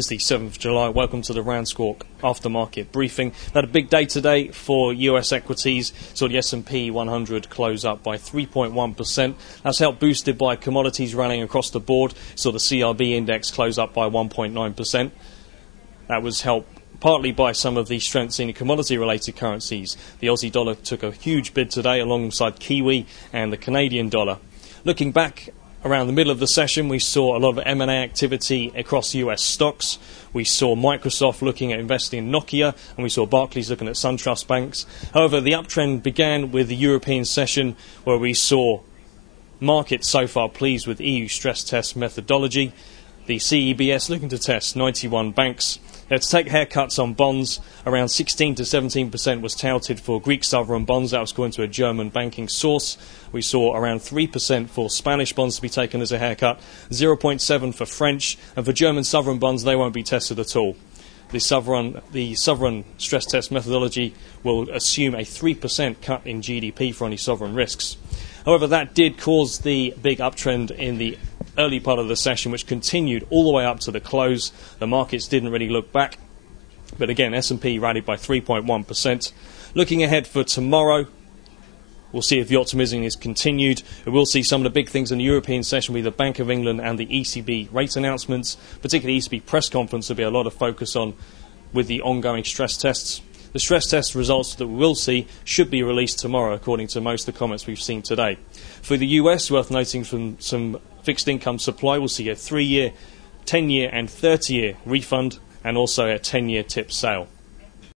It's the 7th of July. Welcome to the RANsquawk aftermarket briefing. Had a big day today for US equities. Saw the S&P 100 close up by 3.1%. That's helped boosted by commodities rallying across the board. Saw the CRB index close up by 1.9%. That was helped partly by some of the strengths in commodity-related currencies. The Aussie dollar took a huge bid today alongside Kiwi and the Canadian dollar. Looking back around the middle of the session, we saw a lot of M&A activity across US stocks. We saw Microsoft looking at investing in Nokia, and we saw Barclays looking at SunTrust banks. However, the uptrend began with the European session, where we saw markets so far pleased with EU stress test methodology. The CEBS looking to test 91 banks. To take haircuts on bonds, around 16 to 17% was touted for Greek sovereign bonds. That was according to a German banking source. We saw around 3% for Spanish bonds to be taken as a haircut, 0.7% for French, and for German sovereign bonds, they won't be tested at all. The sovereign stress test methodology will assume a 3% cut in GDP for any sovereign risks. However, that did cause the big uptrend in the early part of the session, which continued all the way up to the close. The markets didn't really look back, but again, S&P rallied by 3.1%. Looking ahead for tomorrow, we'll see if the optimism is continued. We'll see some of the big things in the European session with the Bank of England and the ECB rate announcements, particularly ECB press conference. There'll be a lot of focus on with the ongoing stress tests. The stress test results that we will see should be released tomorrow, according to most of the comments we've seen today. For the US, worth noting from some fixed income supply, we'll see a 3-year, 10-year and 30-year refund, and also a 10-year tip sale.